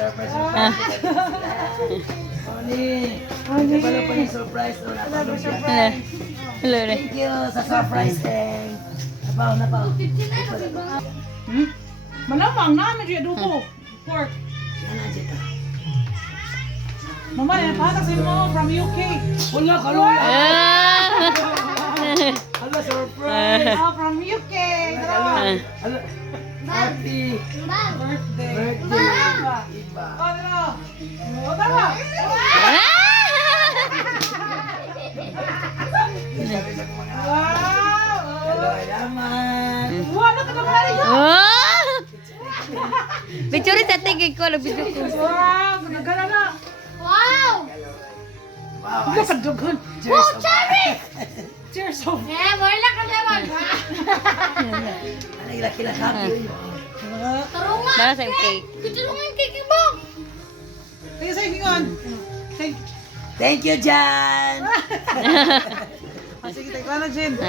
Surprise, surprise. Oni. Oni. Pala pa yung surprise. Hello, Ray. Thank you sa surprise. Napaw, napaw. Malamang namin siya duko. Pork. Ano dyan ka? Mama, yan patas mo from UK. Wala ka lang. Ah! Hala, surprise. Oh, from UK. Hala. Happy Birthday. birthday. Iba. Iba. Oh, ano? Oh, tama. Sabi sa mga Wow. hello, yaman. Wow, ano ka naman yun? Oh! Picture sa tingin ko, video ko. Wow, nagana na. Wow. Ano ka dugon? Cheers. Cherry. Cheers of. Ano yung kila happy yun? Para sa cake. Sige, sige, ingon. Thank Thank you, Jan. Sige, tayo ka na, Jin.